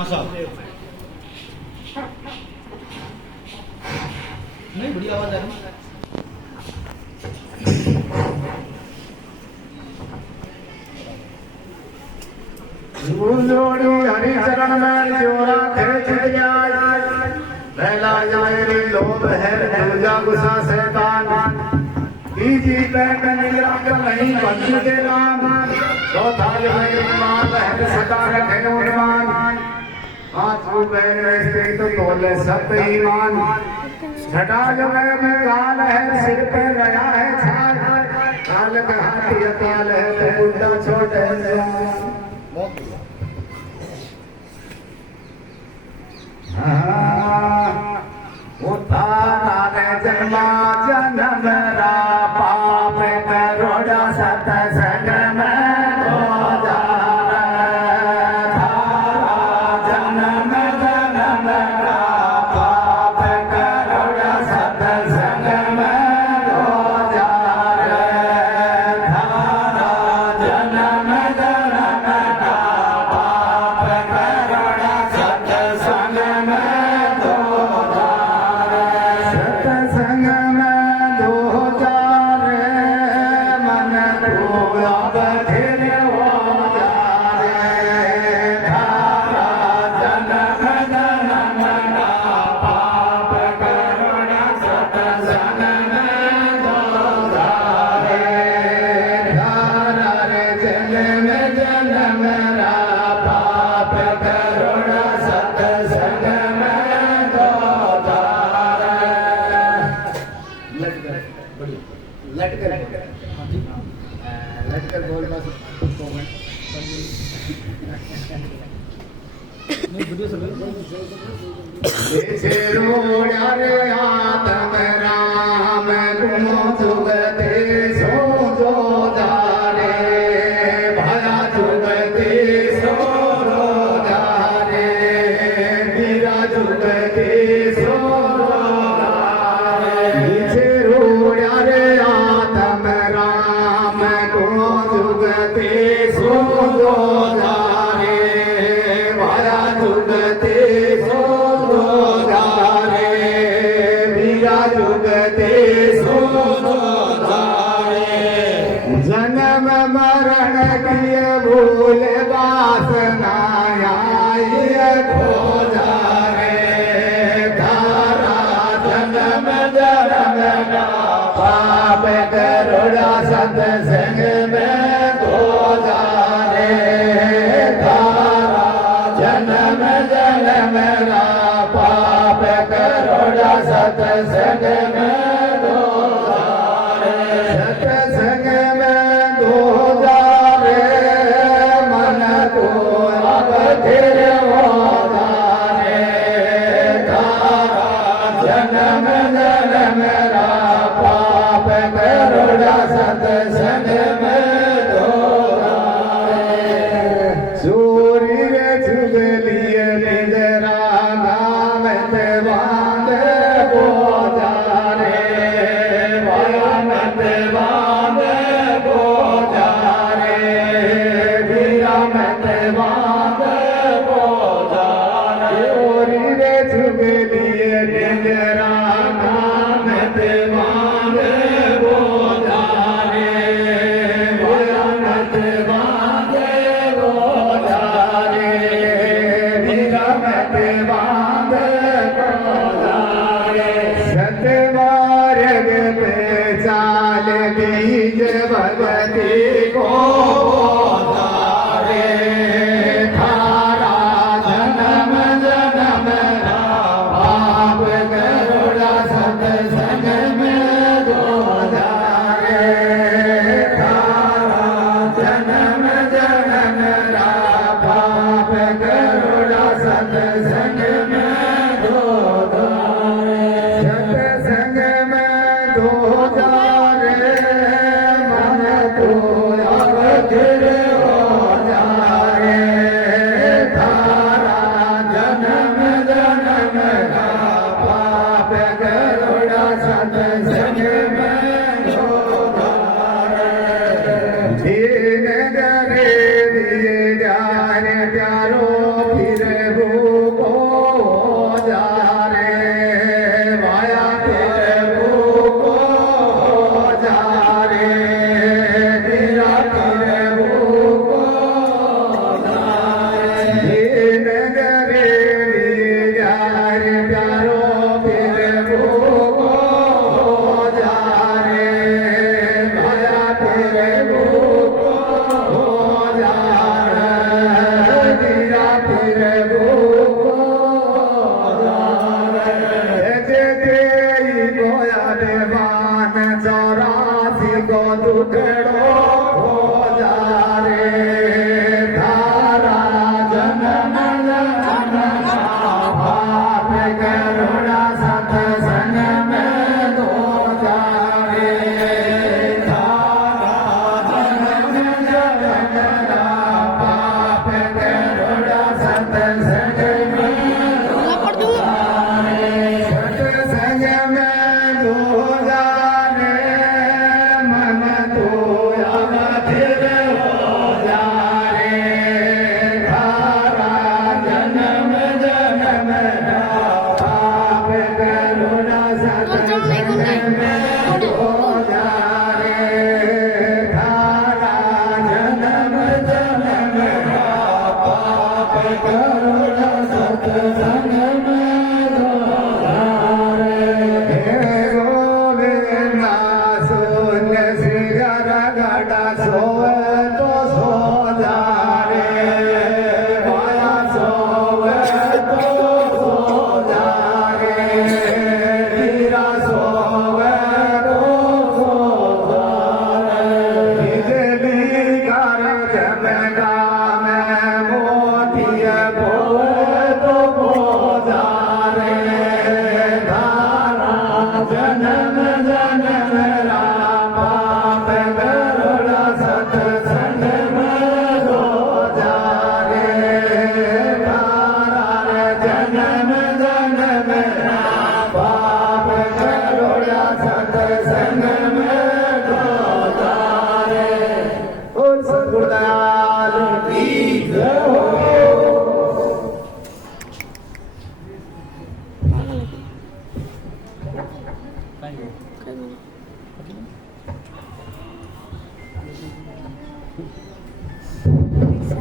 हाँ साहब नहीं बढ़िया आवाज आ रही जोड़ी हरि चरण में जोड़ा थे चिड़िया पहला जाए लोभ है दूजा गुस्सा शैतान तीजी पैक निराक नहीं बंद के नाम चौथा जाए ईमान है सदा रखे उन्मान पांचों पैर ऐसे तो बोले सब ईमान छठा जो है काल है सिर पे रया है छाल काल का हाथी अकाल है तो बुढ़ा छोटे उतारे जन्मा जन्म रा पाप करोड़ा सत संग में जन्म जन्म रा पाप करोड़ा सत संग में जन्म जन्म रा पाप करोड़ा सत संग में लटकर बोलना वीडियो चल राम जुगते सो जो दारे भया जुगते सो दारे मीरा जुगते सो जुगते सो दारे भया जुगते सो दारे मीरा जुगते सो दारे जन्म मरण किए भूल वासना खो जारे धारा जन्म जन्म का पाप करोड़ा सत्संग में खो जारे धारा जन्म जन्म का पाप करोड़ा सत्संग में खो जारे सत्संग में खो जारे मन को अब फिर हो जारे धारा जन्म जन्म का पाप करोड़ा सत्संग में धो चोरी रे चुगलिए निजरा नाम ते बांध को जारे भयानक बांध को जारे भयानक बांध को जारे चोरी रे चुगलिए निजरा नाम ते बांध को जारे भयानक बांध को जारे भयानक बांध को जारे सतमार्ग पे चाल बीज भगवती को जारे धारा जन्म जन्म पाप करोड़ा सत्संग में धो जारे धारा जन्म जन्म पाप करोड़ा सत्संग में धो जारे सत्संग में धो जारे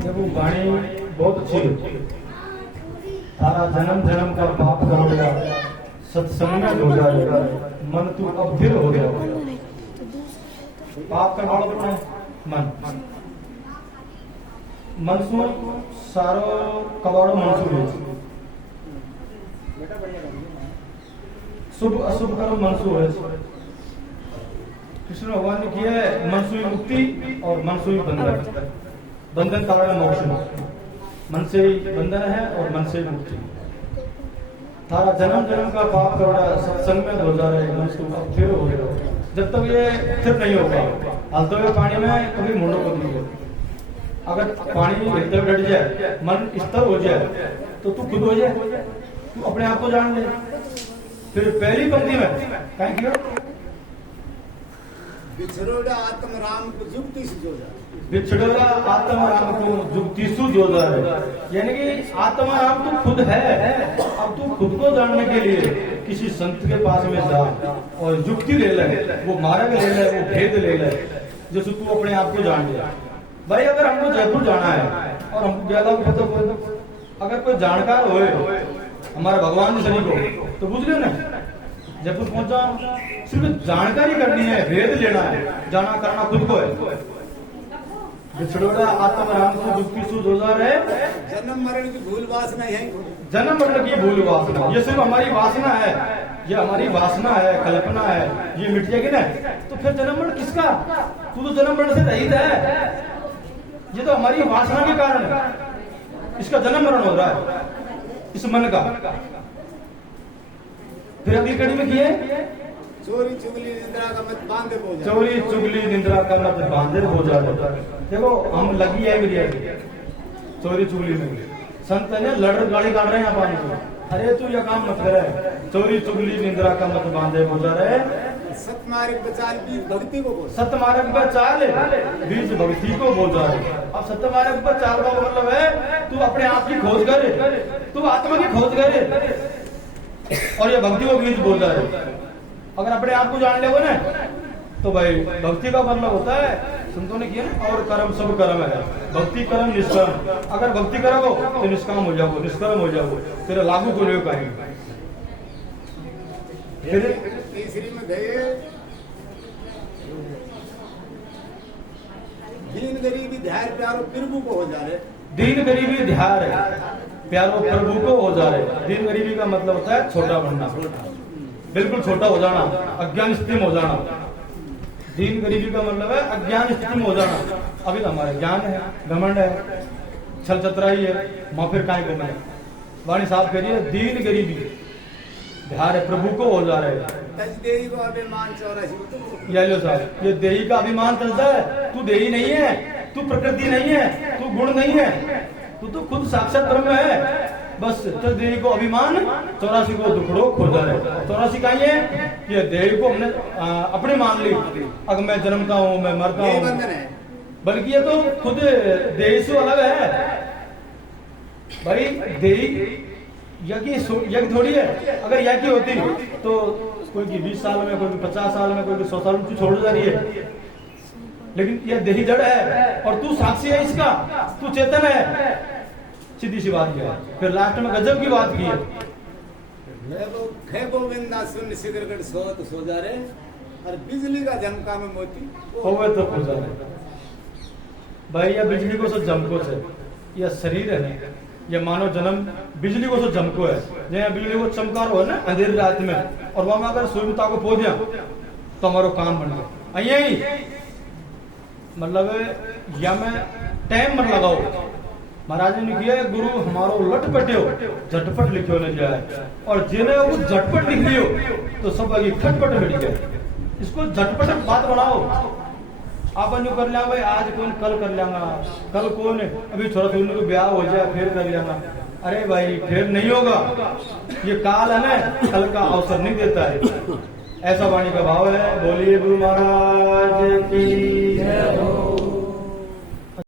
देखो वाणी बहुत अच्छी है। तारा जन्म जन्म का पाप करोगा, सत्संग में हो जाएगा, मन तू अब फिर हो गया। पाप का बाल अपना मन मनसू सारो कबाड़ो मनसू है। शुभ अशुभ कर्म मनसू है। कृष्ण भगवान ने किया है मनसुई मुक्ति और मनसुई बंधन। बंधन का बड़ा मोक्ष मन से ही बंधन है और मन से ही मुक्ति। तारा जन्म जन्म का पाप करोड़ा सत्संग में हो जा रहे मन से फिर हो गया। जब तक ये स्थिर नहीं होगा हलते हुए पानी में कभी मुंडो को नहीं होगा। अगर पानी हिलते हुए डट जाए, मन स्थिर हो जाए तो तू खुद हो जाए, तू अपने आप को जान ले। फिर पहली पंक्ति में क्या किया? बिछड़ोड़ा आत्म राम को जुक्ति से जोड़ा। बिछड़ोला आत्मा राम को जुक्ति सु जोड़ा है। यानी कि आत्मा राम तू खुद है। अब तू खुद को जानने के लिए किसी संत के पास में जा और युक्ति ले ले, वो मार्ग ले ले, वो भेद ले ले, जैसे तू अपने आप को जान ले। भाई अगर हमको जयपुर जाना है और हमको ज्यादा अगर कोई जानकार होए हमारे भगवान जी शनि को तो बुझ गए ना, जयपुर पहुंचा सिर्फ जानकारी करनी है, भेद लेना है, जाना करना खुद को है। बिछड़ोड़ा आत्मा राम को दुखी सु जोजार है। जन्म मरण की भूल वासना है। जन्म मरण की भूल वासना ये सिर्फ हमारी वासना है, ये हमारी वासना है, कल्पना है, ये मिट जाएगी ना तो फिर जन्म मरण किसका? तू तो जन्म मरण से रहित है। ये तो हमारी वासना के कारण है, इसका जन्म मरण हो रहा है इस मन का। फिर अगली कड़ी में किए चोरी चुगली निंद्रा का मत बांधे हो जाए। चोरी चुगली निंद्रा का मत बांधे हो जाए। देखो हम लगी है मेरी चोरी चुगली में। संत ने लड़ गाड़ी काट रहे हैं पानी को, अरे तू यह काम मत करे, चोरी चुगली निंद्रा का मत बांधे हो जा रहे। सतमार्ग बचाल बीज भक्ति को बोल। सतमार्ग पर चाल बीज भक्ति को बोल रहा है। अब सतमार्ग पर चाल का मतलब है तू अपने आप की खोज करे, तू आत्मा की खोज करे और ये भक्ति को बीज बोल रहा है। अगर अपने आप को जान ले ना तो भाई भक्ति का मतलब होता है, संतों ने किया ना, और कर्म सब कर्म है, भक्ति कर्म निष्कर्म। अगर भक्ति करोगे तो निष्काम हो जाओगे, निष्कर्म हो जाओगे, तेरा लागू को नहीं कहेंगे। तीसरी में गए दीन गरीबी ध्यान प्यारो प्रभु को हो जा रहे। दीन गरीबी ध्यान प्यारो प्रभु को हो जा रहे। दीन गरीबी का मतलब होता है छोटा बनना, बिल्कुल छोटा हो जाना, अज्ञान स्थिति में हो जाना। दीन गरीबी का मतलब है अज्ञान स्थिति में हो जाना। अभी तो हमारे ज्ञान है, घमंड है, छल चतराई है, मां फिर काय करना है। वाणी साहब कह रही है दीन गरीबी ध्यान है प्रभु को हो जा रहे। देही को अभिमान 84। ये लो साहब, ये देही का अभिमान चलता है। तू देही नहीं है, तू प्रकृति नहीं है, तू गुण नहीं है, तू तो खुद साक्षात ब्रह्म है। बस तो देही को अभिमान 84 को दुखड़ो खो जा रहे। 84 का ये कि देही को हमने अपने मान ली, अगर मैं जन्मता हूँ मैं मरता हूँ, बल्कि ये तो खुद देही से अलग है। भाई देही यज्ञ थोड़ी है। अगर यज्ञ होती तो कोई की 20 साल में, कोई 50 साल में, कोई 100 साल में तू छोड़ जा रही है। लेकिन यह देही जड़ है और तू साक्षी है इसका, तू चेतन है। सीधी सी बात है। फिर लास्ट में गजब की बात की है, खे गोविंदा सुन सिगरगढ़ सोत सो जा रे और बिजली का झमका में मोती होवे तो हो जा रहे भाई। यह बिजली को सो झमको से यह शरीर है, यह मानव जन्म बिजली को सो झमको है। जहाँ बिजली को चमकार हो ना अंधेरी रात में, और वहां अगर सूर्यता को पो दिया तो हमारो काम बन गया। यही मतलब या मैं टाइम मत लगाओ, महाराज ने किया है गुरु हमारो लटपटे झटपट लिखो ने जाए, और जिन्हें वो झटपट लिख लियो तो सब आगे खटपट मिल गया। इसको झटपट बात बनाओ। आप अन्य कर लिया भाई, आज कौन कल कर लेंगा, कल कौन अभी थोड़ा थोड़ा को ब्याह हो जाए फिर कर लेंगा। अरे भाई फिर नहीं होगा, ये काल है ना, कल का अवसर नहीं देता है। ऐसा वाणी का भाव है। बोलिए गुरु महाराज की जय हो।